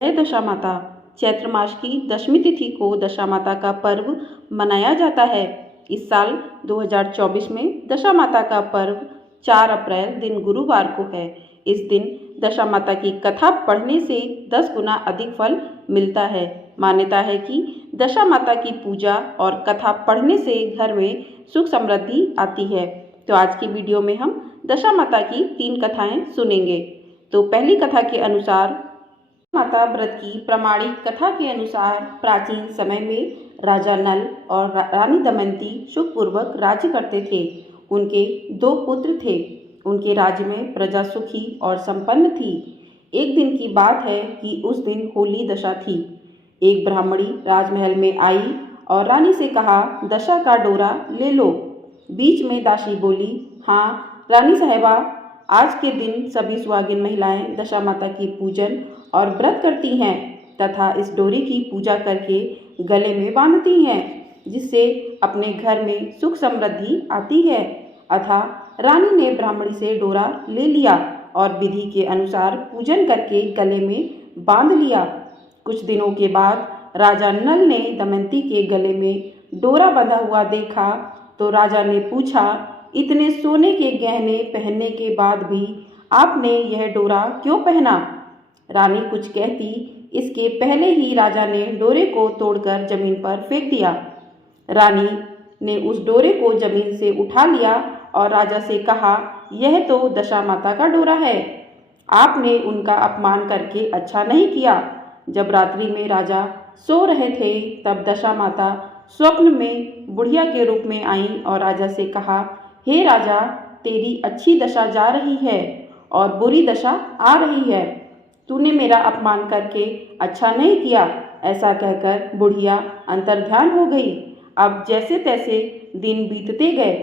है दशा माता। चैत्र मास की दशमी तिथि को दशा माता का पर्व मनाया जाता है। इस साल 2024 में दशा माता का पर्व 4 अप्रैल दिन गुरुवार को है। इस दिन दशा माता की कथा पढ़ने से 10 गुना अधिक फल मिलता है। मान्यता है कि दशा माता की पूजा और कथा पढ़ने से घर में सुख समृद्धि आती है। तो आज की वीडियो में हम दशा माता की 3 कथाएं सुनेंगे। तो पहली कथा के अनुसार, माता व्रत की प्रामाणिक कथा के अनुसार प्राचीन समय में राजा नल और रानी दमयंती सुखपूर्वक राज्य करते थे। उनके 2 पुत्र थे। उनके राज्य में प्रजा सुखी और संपन्न थी। एक दिन की बात है कि उस दिन होली दशा थी। एक ब्राह्मणी राजमहल में आई और रानी से कहा, दशा का डोरा ले लो। बीच में दासी बोली, हाँ रानी साहिबा, आज के दिन सभी सुहागिन महिलाएं दशा माता की पूजन और व्रत करती हैं तथा इस डोरी की पूजा करके गले में बांधती हैं, जिससे अपने घर में सुख समृद्धि आती है। अतः रानी ने ब्राह्मणी से डोरा ले लिया और विधि के अनुसार पूजन करके गले में बांध लिया। कुछ दिनों के बाद राजा नल ने दमयंती के गले में डोरा बंधा हुआ देखा तो राजा ने पूछा, इतने सोने के गहने पहनने के बाद भी आपने यह डोरा क्यों पहना? रानी कुछ कहती इसके पहले ही राजा ने डोरे को तोड़कर जमीन पर फेंक दिया। रानी ने उस डोरे को जमीन से उठा लिया और राजा से कहा, यह तो दशा माता का डोरा है। आपने उनका अपमान करके अच्छा नहीं किया। जब रात्रि में राजा सो रहे थे तब दशा माता स्वप्न में बुढ़िया के रूप में आई और राजा से कहा, हे राजा, तेरी अच्छी दशा जा रही है और बुरी दशा आ रही है। तूने मेरा अपमान करके अच्छा नहीं किया। ऐसा कहकर बुढ़िया अंतर्ध्यान हो गई। अब जैसे तैसे दिन बीतते गए।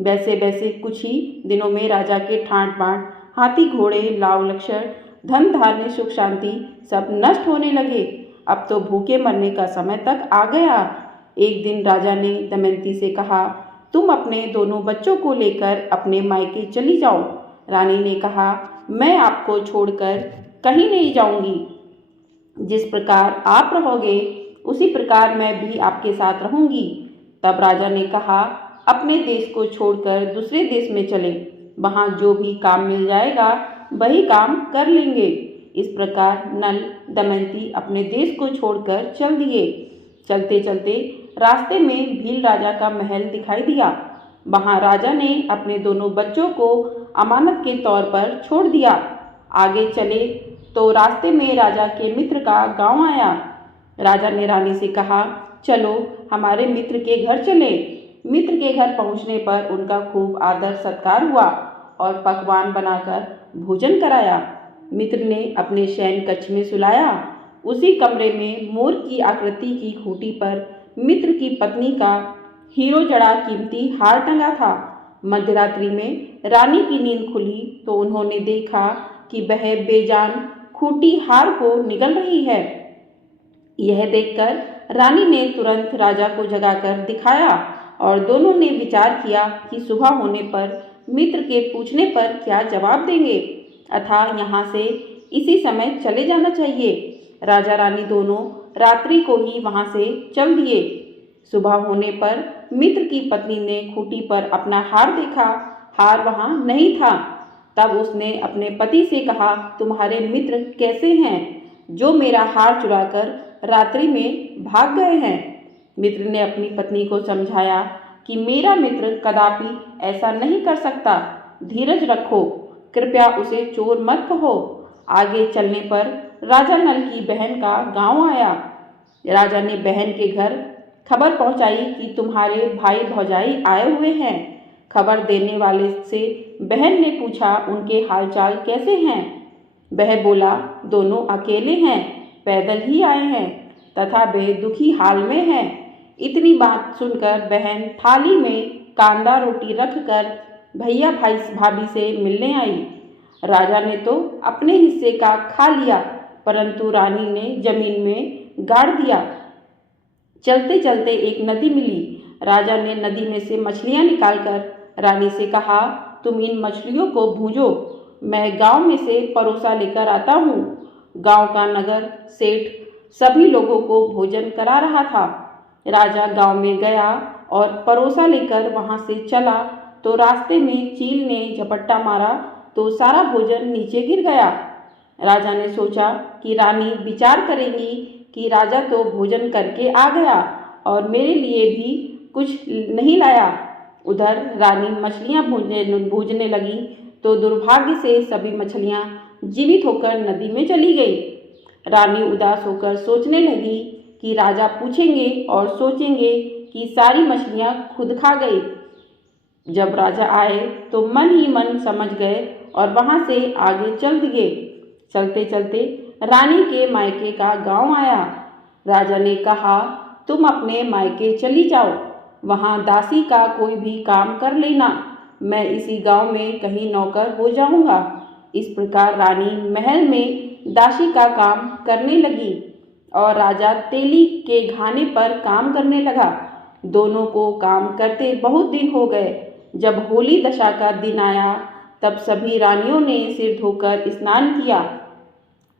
वैसे वैसे कुछ ही दिनों में राजा के ठाट बाट, हाथी घोड़े, लाव लक्षण, धन धान्य, सुख शांति सब नष्ट होने लगे। अब तो भूखे मरने का समय तक आ गया। एक दिन राजा ने दमयंती से कहा, तुम अपने दोनों बच्चों को लेकर अपने मायके चली जाओ। रानी ने कहा, मैं आपको छोड़कर कहीं नहीं जाऊंगी। जिस प्रकार आप रहोगे उसी प्रकार मैं भी आपके साथ रहूंगी। तब राजा ने कहा, अपने देश को छोड़कर दूसरे देश में चले, वहां जो भी काम मिल जाएगा वही काम कर लेंगे। इस प्रकार नल दमयंती अपने देश को छोड़कर चल दिए। चलते चलते रास्ते में भील राजा का महल दिखाई दिया। वहां राजा ने अपने दोनों बच्चों को अमानत के तौर पर छोड़ दिया। आगे चले तो रास्ते में राजा के मित्र का गांव आया। राजा ने रानी से कहा, चलो हमारे मित्र के घर चले। मित्र के घर पहुंचने पर उनका खूब आदर सत्कार हुआ और पकवान बनाकर भोजन कराया। मित्र ने अपने शयन कक्ष में सुलाया। उसी कमरे में मोर की आकृति की खूंटी पर मित्र की पत्नी का हीरो जड़ा कीमती हार टंगा था। मध्यरात्रि में रानी की नींद खुली तो उन्होंने देखा कि वह बेजान खूंटी हार को निगल रही है। यह देखकर रानी ने तुरंत राजा को जगाकर दिखाया और दोनों ने विचार किया कि सुबह होने पर मित्र के पूछने पर क्या जवाब देंगे, अतः यहाँ से इसी समय चले जाना चाहिए। राजा रानी दोनों रात्रि को ही वहाँ से चल दिए। सुबह होने पर मित्र की पत्नी ने खूंटी पर अपना हार देखा। हार वहाँ नहीं था। तब उसने अपने पति से कहा, तुम्हारे मित्र कैसे हैं जो मेरा हार चुराकर रात्रि में भाग गए हैं? मित्र ने अपनी पत्नी को समझाया कि मेरा मित्र कदापि ऐसा नहीं कर सकता। धीरज रखो, कृपया उसे चोर मत कहो। आगे चलने पर राजा नल की बहन का गांव आया। राजा ने बहन के घर खबर पहुंचाई कि तुम्हारे भाई भौजाई आए हुए हैं। खबर देने वाले से बहन ने पूछा, उनके हालचाल कैसे हैं? वह बोला, दोनों अकेले हैं, पैदल ही आए हैं तथा वे दुखी हाल में हैं। इतनी बात सुनकर बहन थाली में कांदा रोटी रखकर भैया भाई भाभी से मिलने आई। राजा ने तो अपने हिस्से का खा लिया, परंतु रानी ने जमीन में गाड़ दिया। चलते चलते एक नदी मिली। राजा ने नदी में से मछलियां निकालकर रानी से कहा, तुम इन मछलियों को भूंजो, मैं गांव में से परोसा लेकर आता हूँ। गांव का नगर सेठ सभी लोगों को भोजन करा रहा था। राजा गांव में गया और परोसा लेकर वहां से चला तो रास्ते में चील ने झपट्टा मारा तो सारा भोजन नीचे गिर गया। राजा ने सोचा कि रानी विचार करेंगी कि राजा तो भोजन करके आ गया और मेरे लिए भी कुछ नहीं लाया। उधर रानी मछलियां भूनने लगी तो दुर्भाग्य से सभी मछलियां जीवित होकर नदी में चली गई। रानी उदास होकर सोचने लगी कि राजा पूछेंगे और सोचेंगे कि सारी मछलियां खुद खा गई। जब राजा आए तो मन ही मन समझ गए और वहां से आगे चल दिए। चलते चलते रानी के मायके का गांव आया। राजा ने कहा, तुम अपने मायके चली जाओ, वहां दासी का कोई भी काम कर लेना, मैं इसी गांव में कहीं नौकर हो जाऊंगा। इस प्रकार रानी महल में दासी का काम करने लगी और राजा तेली के घाने पर काम करने लगा। दोनों को काम करते बहुत दिन हो गए। जब होली दशा का दिन आया तब सभी रानियों ने सिर धोकर स्नान किया।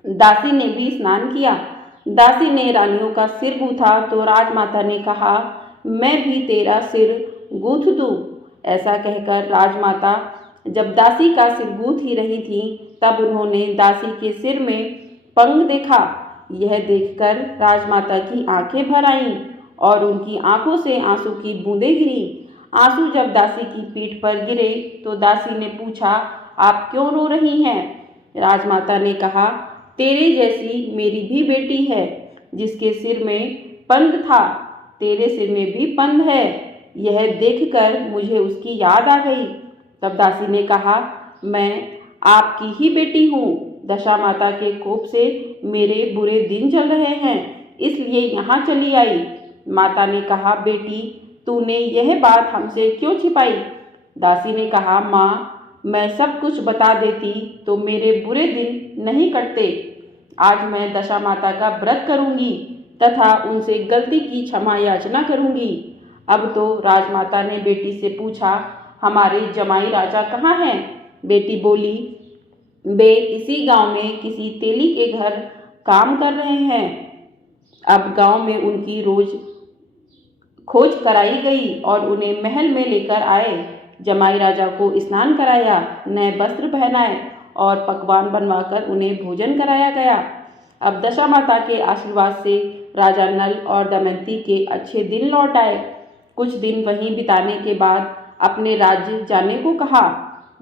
दासी ने भी स्नान किया। दासी ने रानियों का सिर गूथा तो राजमाता ने कहा, मैं भी तेरा सिर गूथ दूं। ऐसा कहकर राजमाता जब दासी का सिर गूथ ही रही थी तब उन्होंने दासी के सिर में पंख देखा। यह देखकर राजमाता की आंखें भर आईं और उनकी आंखों से आंसू की बूंदें गिरी। आंसू जब दासी की पीठ पर गिरे तो दासी ने पूछा, आप क्यों रो रही हैं? राजमाता ने कहा, तेरे जैसी मेरी भी बेटी है जिसके सिर में पंख था, तेरे सिर में भी पंख है। यह देखकर मुझे उसकी याद आ गई। तब दासी ने कहा, मैं आपकी ही बेटी हूँ, दशा माता के कोप से मेरे बुरे दिन चल रहे हैं, इसलिए यहाँ चली आई। माता ने कहा, बेटी तूने यह बात हमसे क्यों छिपाई? दासी ने कहा, माँ मैं सब कुछ बता देती तो मेरे बुरे दिन नहीं कटते। आज मैं दशा माता का व्रत करूंगी तथा उनसे गलती की क्षमा याचना करूंगी। अब तो राजमाता ने बेटी से पूछा, हमारे जमाई राजा कहाँ हैं? बेटी बोली, वे इसी गांव में किसी तेली के घर काम कर रहे हैं। अब गांव में उनकी रोज खोज कराई गई और उन्हें महल में लेकर आए। जमाई राजा को स्नान कराया, नए वस्त्र पहनाए और पकवान बनवाकर उन्हें भोजन कराया गया। अब दशा माता के आशीर्वाद से राजा नल और दमयंती के अच्छे दिन लौट आए। कुछ दिन वहीं बिताने के बाद अपने राज्य जाने को कहा।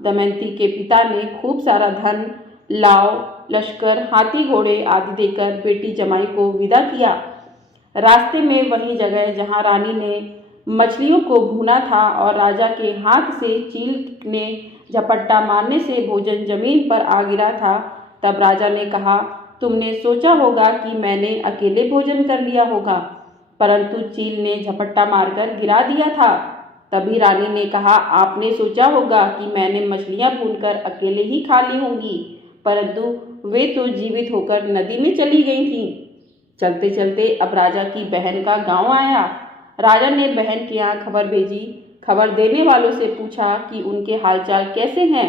दमयंती के पिता ने खूब सारा धन, लाव लश्कर, हाथी घोड़े आदि देकर बेटी जमाई को विदा किया। रास्ते में वही जगह जहाँ रानी ने मछलियों को भूना था और राजा के हाथ से चील ने झपट्टा मारने से भोजन जमीन पर आ गिरा था, तब राजा ने कहा, तुमने सोचा होगा कि मैंने अकेले भोजन कर लिया होगा, परंतु चील ने झपट्टा मारकर गिरा दिया था। तभी रानी ने कहा, आपने सोचा होगा कि मैंने मछलियां भूनकर अकेले ही खा ली होंगी, परंतु वे तो जीवित होकर नदी में चली गई थीं। चलते चलते अब राजा की बहन का गांव आया। राजा ने बहन के यहाँ खबर भेजी। खबर देने वालों से पूछा कि उनके हालचाल कैसे हैं।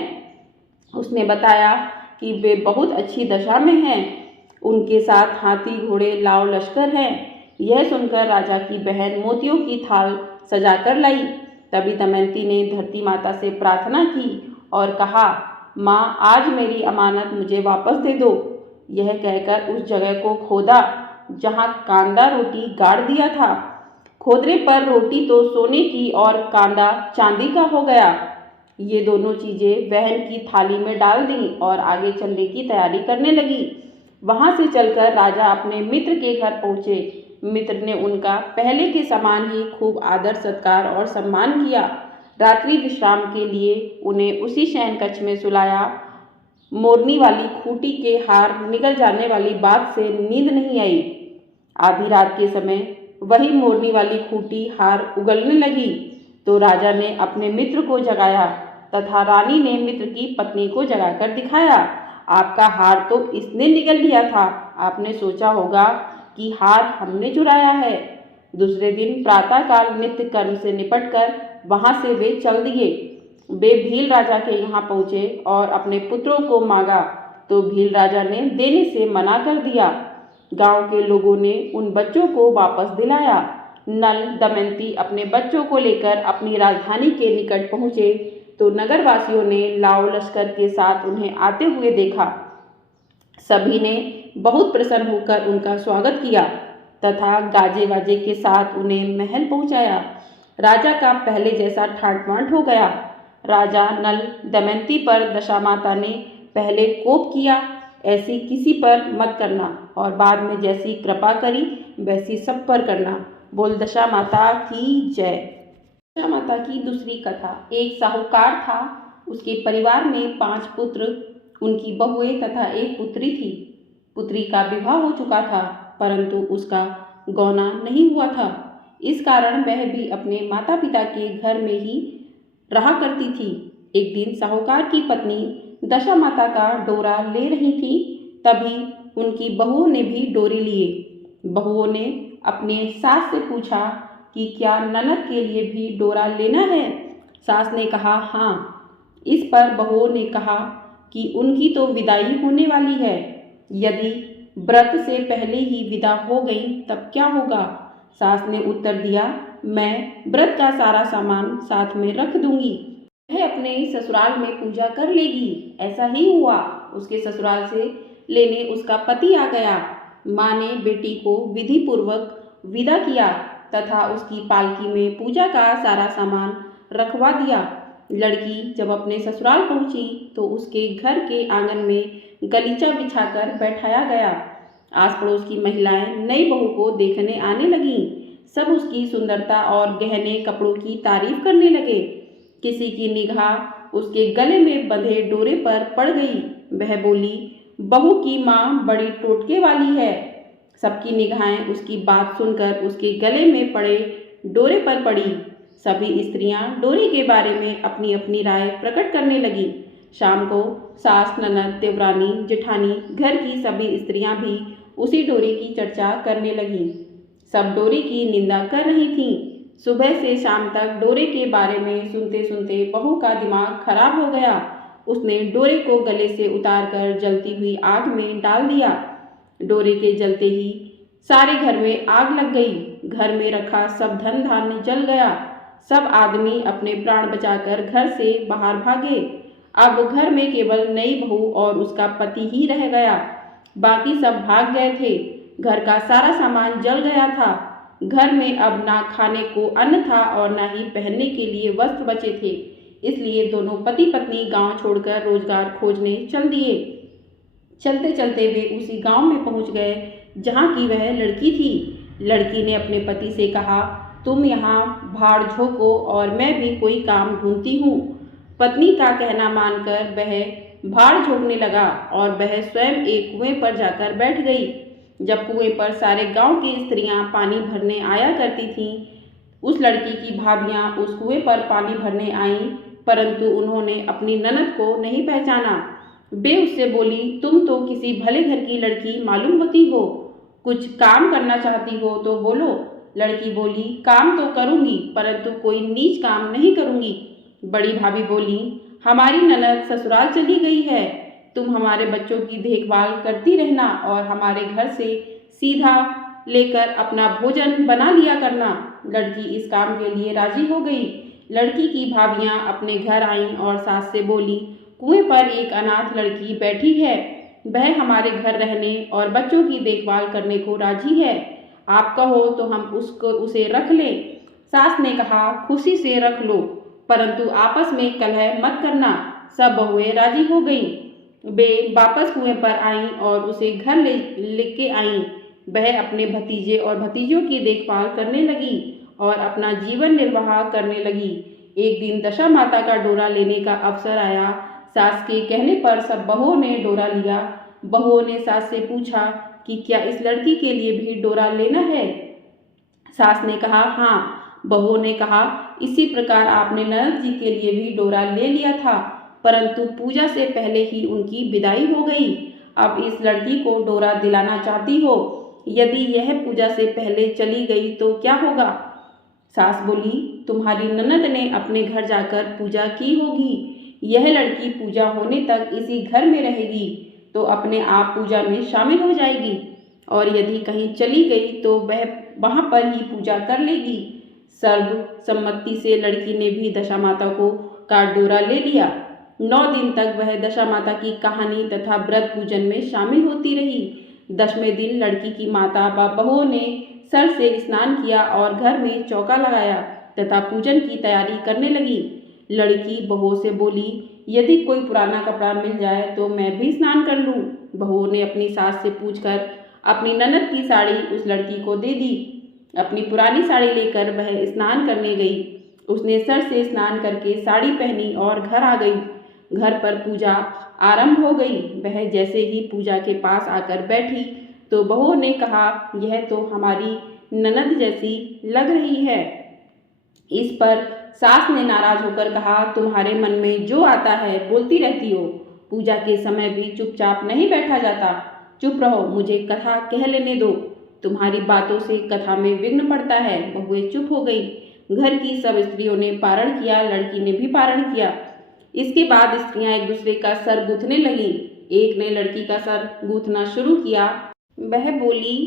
उसने बताया कि वे बहुत अच्छी दशा में हैं, उनके साथ हाथी घोड़े लाव लश्कर हैं। यह सुनकर राजा की बहन मोतियों की थाल सजाकर लाई। तभी दमयंती ने धरती माता से प्रार्थना की और कहा, माँ आज मेरी अमानत मुझे वापस दे दो। यह कहकर उस जगह को खोदा जहाँ कांदा रोटी गाड़ दिया था। खोदने पर रोटी तो सोने की और कांदा चांदी का हो गया। ये दोनों चीजें बहन की थाली में डाल दी और आगे चलने की तैयारी करने लगी। वहां से चलकर राजा अपने मित्र के घर पहुंचे। मित्र ने उनका पहले के समान ही खूब आदर सत्कार और सम्मान किया। रात्रि विश्राम के लिए उन्हें उसी शयन कक्ष में सुलाया। मोरनी वाली खूंटी के हार निकल जाने वाली बात से नींद नहीं आई। आधी रात के समय वही मोरनी वाली खूंटी हार उगलने लगी तो राजा ने अपने मित्र को जगाया तथा रानी ने मित्र की पत्नी को जगाकर दिखाया। आपका हार तो इसने निगल लिया था, आपने सोचा होगा कि हार हमने चुराया है। दूसरे दिन प्रातःकाल नित्य कर्म से निपटकर वहां से वे चल दिए। वे भील राजा के यहाँ पहुँचे और अपने पुत्रों को मांगा तो भील राजा ने देने से मना कर दिया। गांव के लोगों ने उन बच्चों को वापस दिलाया। नल दमयंती अपने बच्चों को लेकर अपनी राजधानी के निकट पहुँचे तो नगरवासियों ने लाव लश्कर के साथ उन्हें आते हुए देखा। सभी ने बहुत प्रसन्न होकर उनका स्वागत किया तथा गाजे बाजे के साथ उन्हें महल पहुंचाया। राजा का पहले जैसा ठाट बाट हो गया। राजा नल दमयंती पर दशामाता ने पहले कोप किया, ऐसी किसी पर मत करना, और बाद में जैसी कृपा करी वैसी सब पर करना। बोल दशामाता की जय। दशामाता की दूसरी कथा। एक साहूकार था, उसके परिवार में 5 पुत्र, उनकी बहुएं तथा एक पुत्री थी। पुत्री का विवाह हो चुका था परंतु उसका गौना नहीं हुआ था। इस कारण वह भी अपने माता पिता के घर में ही रहा करती थी। एक दिन साहूकार की पत्नी दशामाता का डोरा ले रही थी, तभी उनकी बहुओं ने भी डोरे लिए। बहुओं ने अपने सास से पूछा कि क्या ननद के लिए भी डोरा लेना है? सास ने कहा हाँ। इस पर बहुओं ने कहा कि उनकी तो विदाई होने वाली है, यदि व्रत से पहले ही विदा हो गई तब क्या होगा? सास ने उत्तर दिया, मैं व्रत का सारा सामान साथ में रख दूंगी, वह अपने ससुराल में पूजा कर लेगी। ऐसा ही हुआ। उसके ससुराल से लेने उसका पति आ गया। माँ ने बेटी को विधि पूर्वक विदा किया तथा उसकी पालकी में पूजा का सारा सामान रखवा दिया। लड़की जब अपने ससुराल पहुंची तो उसके घर के आंगन में गलीचा बिछाकर बैठाया गया। आस पड़ोस की महिलाएं नई बहू को देखने आने लगीं। सब उसकी सुंदरता और गहने कपड़ों की तारीफ करने लगे। किसी की निगाह उसके गले में बंधे डोरे पर पड़ गई। वह बोली, बहू की माँ बड़ी टोटके वाली है। सबकी निगाहें उसकी बात सुनकर उसके गले में पड़े डोरे पर पड़ी। सभी स्त्रियां डोरे के बारे में अपनी अपनी राय प्रकट करने लगीं। शाम को सास, ननद, देवरानी, जेठानी, घर की सभी स्त्रियां भी उसी डोरे की चर्चा करने लगीं। सब डोरे की निंदा कर रही थीं। सुबह से शाम तक डोरे के बारे में सुनते सुनते बहू का दिमाग खराब हो गया। उसने डोरे को गले से उतारकर जलती हुई आग में डाल दिया। डोरे के जलते ही सारे घर में आग लग गई। घर में रखा सब धन धान्य जल गया। सब आदमी अपने प्राण बचाकर घर से बाहर भागे। अब घर में केवल नई बहू और उसका पति ही रह गया। बाकी सब भाग गए थे। घर का सारा सामान जल गया था। घर में अब ना खाने को अन्न था और ना ही पहनने के लिए वस्त्र बचे थे। इसलिए दोनों पति पत्नी गांव छोड़कर रोजगार खोजने चल दिए। चलते चलते वे उसी गांव में पहुंच गए जहां की वह लड़की थी। लड़की ने अपने पति से कहा, तुम यहाँ भाड़ झोंको और मैं भी कोई काम ढूंढती हूँ। पत्नी का कहना मानकर वह भाड़ झोंकने लगा और वह स्वयं एक कुएं पर जाकर बैठ गई। जब कुएं पर सारे गांव की स्त्रियां पानी भरने आया करती थीं, उस लड़की की भाभियां उस कुएं पर पानी भरने आईं, परंतु उन्होंने अपनी ननद को नहीं पहचाना। वे उससे बोली, तुम तो किसी भले घर की लड़की मालूम होती हो, कुछ काम करना चाहती हो तो बोलो। लड़की बोली, काम तो करूंगी परंतु कोई नीच काम नहीं करूंगी। बड़ी भाभी बोली, हमारी ननद ससुराल चली गई है, तुम हमारे बच्चों की देखभाल करती रहना और हमारे घर से सीधा लेकर अपना भोजन बना लिया करना। लड़की इस काम के लिए राजी हो गई। लड़की की भाभियां अपने घर आईं और सास से बोली, कुएं पर एक अनाथ लड़की बैठी है, वह हमारे घर रहने और बच्चों की देखभाल करने को राजी है, आप कहो तो हम उसे रख लें। सास ने कहा, खुशी से रख लो, परंतु आपस में कलह मत करना। सब बहुएं राजी हो गईं। वे वापस कुएं पर आईं और उसे घर लेके आईं। वह अपने भतीजे और भतीजों की देखभाल करने लगी और अपना जीवन निर्वाह करने लगी। एक दिन दशा माता का डोरा लेने का अवसर आया। सास के कहने पर सब बहुओं ने डोरा लिया। बहुओं ने सास से पूछा कि क्या इस लड़की के लिए भी डोरा लेना है? सास ने कहा हाँ। बहुओं ने कहा, इसी प्रकार आपने ननद जी के लिए भी डोरा ले लिया था, परंतु पूजा से पहले ही उनकी विदाई हो गई। अब इस लड़की को डोरा दिलाना चाहती हो, यदि यह पूजा से पहले चली गई तो क्या होगा? सास बोली, तुम्हारी ननद ने अपने घर जाकर पूजा की होगी, यह लड़की पूजा होने तक इसी घर में रहेगी। तो अपने आप पूजा में शामिल हो जाएगी और यदि कहीं चली गई तो वह वहाँ पर ही पूजा कर लेगी। सर्वसम्मति से लड़की ने भी दशा माता को का डोरा ले लिया। 9 दिन तक वह दशा माता की कहानी तथा व्रत पूजन में शामिल होती रही। 10वें दिन लड़की की माता व बहुओं ने सर से स्नान किया और घर में चौका लगाया तथा पूजन की तैयारी करने लगी। लड़की बहुओं से बोली, यदि कोई पुराना कपड़ा मिल जाए तो मैं भी स्नान कर लूं। बहुओं ने अपनी सास से पूछकर अपनी ननद की साड़ी उस लड़की को दे दी। अपनी पुरानी साड़ी लेकर वह स्नान करने गई। उसने सर से स्नान करके साड़ी पहनी और घर आ गई। घर पर पूजा आरंभ हो गई। वह जैसे ही पूजा के पास आकर बैठी तो बहुओं ने कहा, यह तो हमारी ननद जैसी लग रही है। इस पर सास ने नाराज होकर कहा, तुम्हारे मन में जो आता है बोलती रहती हो। पूजा के समय भी चुपचाप नहीं बैठा जाता। चुप रहो, मुझे कथा कह लेने दो। तुम्हारी बातों से कथा में विघ्न पड़ता है। बहुएं चुप हो गई। घर की सब स्त्रियों ने पारण किया, लड़की ने भी पारण किया। इसके बाद स्त्रियां एक दूसरे का सर गूंथने लगीं। एक ने लड़की का सर गूंथना शुरू किया। वह बोली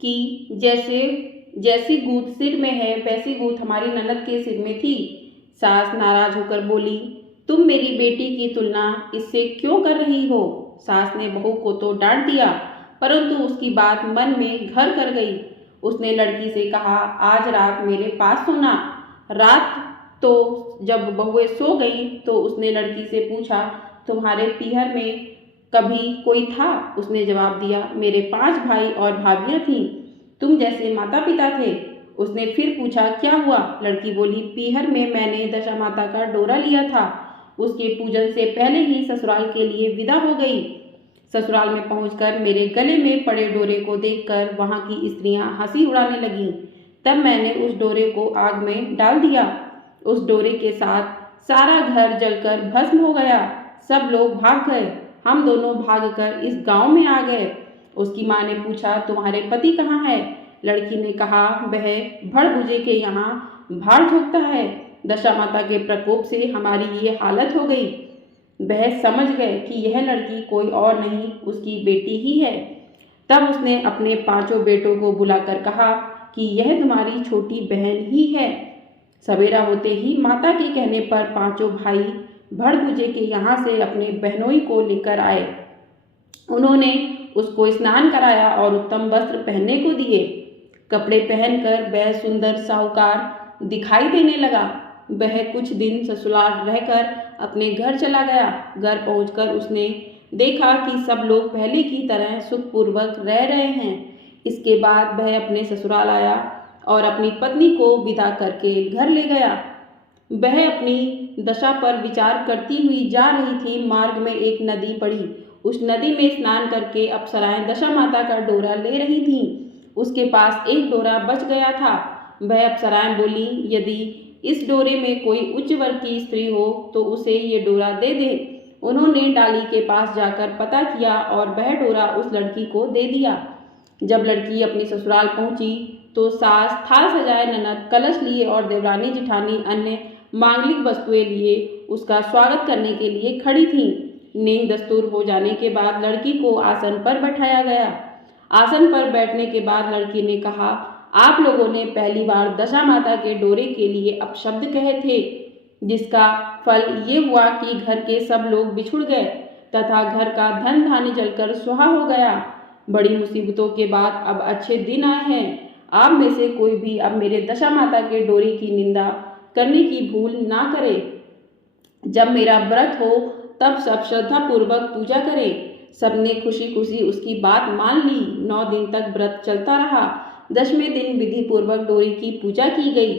कि जैसी गूंथ सिर में है वैसी गूंथ हमारी ननद के सिर में थी। सास नाराज होकर बोली, तुम मेरी बेटी की तुलना इससे क्यों कर रही हो। सास ने बहू को तो डांट दिया, परंतु उसकी बात मन में घर कर गई। उसने लड़की से कहा, आज रात मेरे पास सोना। रात तो जब बहुएं सो गई तो उसने लड़की से पूछा, तुम्हारे पीहर में कभी कोई था। उसने जवाब दिया, मेरे 5 भाई और भाभियां थीं, तुम जैसे माता पिता थे। उसने फिर पूछा, क्या हुआ। लड़की बोली, पीहर में मैंने दशा माता का डोरा लिया था। उसके पूजन से पहले ही ससुराल के लिए विदा हो गई। ससुराल में पहुंचकर मेरे गले में पड़े डोरे को देखकर वहां की स्त्रियां हंसी उड़ाने लगीं। तब मैंने उस डोरे को आग में डाल दिया। उस डोरे के साथ सारा घर जलकर भस्म हो गया। सब लोग भाग गए। हम दोनों भागकर इस गांव में आ गए। उसकी माँ ने पूछा, तुम्हारे पति कहाँ है। लड़की ने कहा, वह भड़भुजे के यहाँ भाड़ झोंकता है। दशा माता के प्रकोप से हमारी ये हालत हो गई। वह समझ गए कि यह लड़की कोई और नहीं उसकी बेटी ही है। तब उसने अपने 5 बेटों को बुलाकर कहा कि यह तुम्हारी छोटी बहन ही है। सवेरा होते ही माता के कहने पर 5 भाई भड़भुजे के यहाँ से अपने बहनोई को लेकर आए। उन्होंने उसको स्नान कराया और उत्तम वस्त्र पहनने को दिए। कपड़े पहनकर वह सुंदर साहूकार दिखाई देने लगा। वह कुछ दिन ससुराल रहकर अपने घर चला गया। घर पहुंचकर उसने देखा कि सब लोग पहले की तरह सुखपूर्वक रह रहे हैं। इसके बाद वह अपने ससुराल आया और अपनी पत्नी को विदा करके घर ले गया। वह अपनी दशा पर विचार करती हुई जा रही थी। मार्ग में एक नदी पड़ी। उस नदी में स्नान करके अप्सराएं दशा माता का डोरा ले रही थीं। उसके पास एक डोरा बच गया था। वह अप्सराएं बोली, यदि इस डोरे में कोई उच्च वर्ग की स्त्री हो तो उसे ये डोरा दे दे। उन्होंने डाली के पास जाकर पता किया और वह डोरा उस लड़की को दे दिया। जब लड़की अपनी ससुराल पहुंची तो सास थाल सजाए, ननद कलश लिए और देवरानी जिठानी अन्य मांगलिक वस्तुएं लिए उसका स्वागत करने के लिए खड़ी थीं। नींद दस्तूर हो जाने के बाद लड़की को आसन पर बैठाया गया। आसन पर बैठने के बाद लड़की ने कहा, आप लोगों ने पहली बार दशा माता के डोरे के लिए अपशब्द कहे थे, जिसका फल ये हुआ कि घर के सब लोग बिछुड़ गए तथा घर का धन धान्य जलकर सुहा हो गया। बड़ी मुसीबतों के बाद अब अच्छे दिन आए हैं। आप में से कोई भी अब मेरे दशा माता के डोरे की निंदा करने की भूल ना करे। जब मेरा व्रत हो तब सब श्रद्धा पूर्वक पूजा करें। सबने खुशी खुशी उसकी बात मान ली। 9 दिन तक व्रत चलता रहा। 10वें दिन विधि पूर्वक डोरी की पूजा की गई।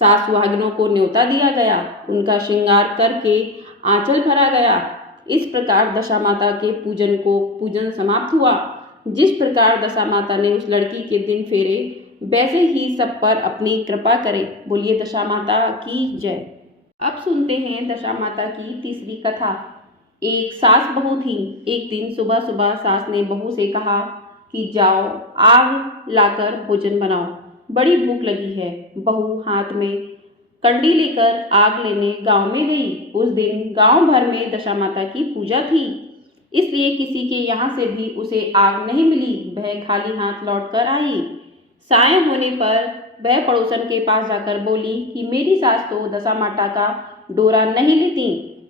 सास सुहागिनों को न्योता दिया गया। उनका श्रृंगार करके आंचल भरा गया। इस प्रकार दशा माता के पूजन समाप्त हुआ। जिस प्रकार दशा माता ने उस लड़की के दिन फेरे, वैसे ही सब पर अपनी कृपा करे। बोलिए दशा माता की जय। अब सुनते हैं दशा माता की तीसरी कथा। एक सास बहू थी। एक दिन सुबह सुबह सास ने बहू से कहा कि जाओ आग लाकर भोजन बनाओ, बड़ी भूख लगी है। बहू हाथ में कंडी लेकर आग लेने गांव में गई। उस दिन गांव भर में दशा माता की पूजा थी। इसलिए किसी के यहाँ से भी उसे आग नहीं मिली। वह खाली हाथ लौट कर आई। सायं होने पर वह पड़ोसन के पास जाकर बोली कि मेरी सास तो दशामाता का डोरा नहीं लेती,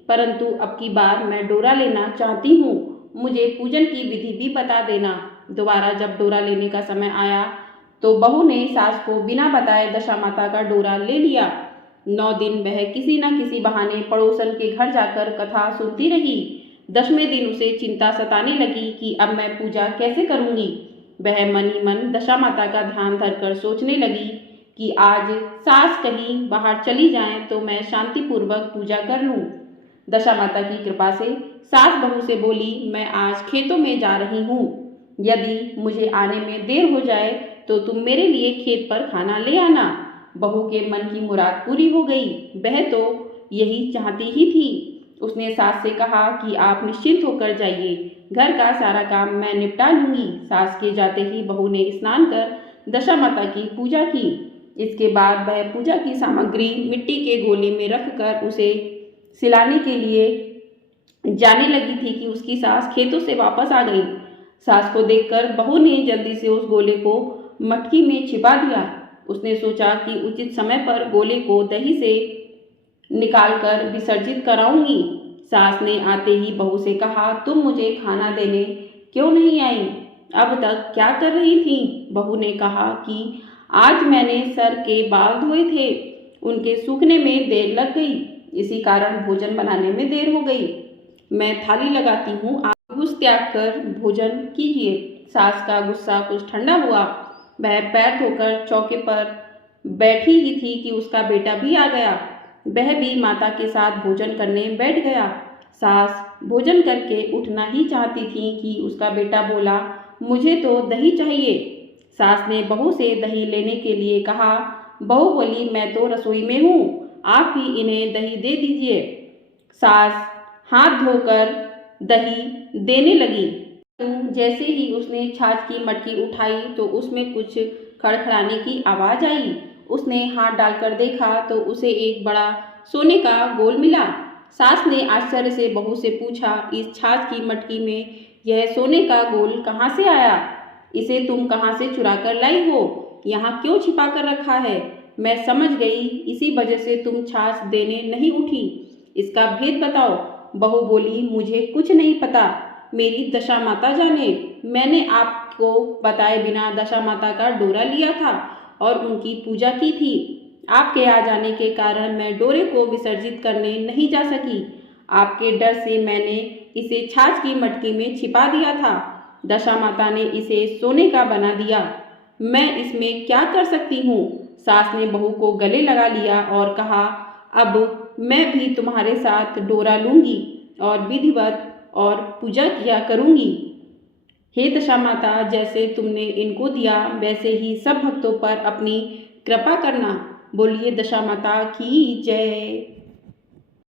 परंतु अब की बार मैं डोरा लेना चाहती हूँ। मुझे पूजन की विधि भी बता देना। दोबारा जब डोरा लेने का समय आया तो बहू ने सास को बिना बताए दशामाता का डोरा ले लिया। 9 दिन वह किसी न किसी बहाने पड़ोसन के घर जाकर कथा सुनती रही। 10वें दिन उसे चिंता सताने लगी कि अब मैं पूजा कैसे करूँगी। वह मन ही मन दशामाता का ध्यान धरकर सोचने लगी कि आज सास कहीं बाहर चली जाएं तो मैं शांतिपूर्वक पूजा कर लूं। दशामाता की कृपा से सास बहू से बोली, मैं आज खेतों में जा रही हूँ। यदि मुझे आने में देर हो जाए तो तुम मेरे लिए खेत पर खाना ले आना। बहू के मन की मुराद पूरी हो गई। वह तो यही चाहती ही थी। उसने सास से कहा कि आप निश्चिंत होकर जाइए, घर का सारा काम मैं निपटा लूंगी। सास के जाते ही बहू ने स्नान कर दशामाता की पूजा की। इसके बाद वह पूजा की सामग्री मिट्टी के गोले में रखकर उसे सिलाने के लिए जाने लगी थी कि उसकी सास खेतों से वापस आ गई। सास को देखकर बहू ने जल्दी से उस गोले को मटकी में छिपा दिया। उसने सोचा कि उचित समय पर गोले को दही से निकालकर विसर्जित कराऊंगी। सास ने आते ही बहू से कहा, तुम मुझे खाना देने क्यों नहीं आई? अब तक क्या कर रही थी? बहू ने कहा कि आज मैंने सर के बाल धोए थे, उनके सूखने में देर लग गई, इसी कारण भोजन बनाने में देर हो गई। मैं थाली लगाती हूँ, आप घुस त्याग कर भोजन कीजिए। सास का गुस्सा कुछ ठंडा हुआ। वह पैर धोकर चौके पर बैठी ही थी कि उसका बेटा भी आ गया। वह भी माता के साथ भोजन करने बैठ गया। सास भोजन करके उठना ही चाहती थी कि उसका बेटा बोला, मुझे तो दही चाहिए। सास ने बहू से दही लेने के लिए कहा। बहू बोली, मैं तो रसोई में हूँ, आप ही इन्हें दही दे दीजिए। सास हाथ धोकर दही देने लगी। जैसे ही उसने छाछ की मटकी उठाई तो उसमें कुछ खड़खड़ाने की आवाज़ आई। उसने हाथ डालकर देखा तो उसे एक बड़ा सोने का गोल मिला। सास ने आश्चर्य से बहू से पूछा, इस छाछ की मटकी में यह सोने का गोल कहाँ से आया? इसे तुम कहाँ से चुरा कर लाई हो? यहाँ क्यों छिपा कर रखा है? मैं समझ गई, इसी वजह से तुम छाछ देने नहीं उठी। इसका भेद बताओ। बहू बोली, मुझे कुछ नहीं पता, मेरी दशामाता जाने। मैंने आपको बताए बिना दशामाता का डोरा लिया था और उनकी पूजा की थी। आपके आ जाने के कारण मैं डोरे को विसर्जित करने नहीं जा सकी। आपके डर से मैंने इसे छाछ की मटकी में छिपा दिया था। दशामाता ने इसे सोने का बना दिया। मैं इसमें क्या कर सकती हूँ? सास ने बहू को गले लगा लिया और कहा, अब मैं भी तुम्हारे साथ डोरा लूंगी और विधिवत और पूजा किया करूंगी। हे दशामाता, जैसे तुमने इनको दिया वैसे ही सब भक्तों पर अपनी कृपा करना। बोलिए दशामाता की जय।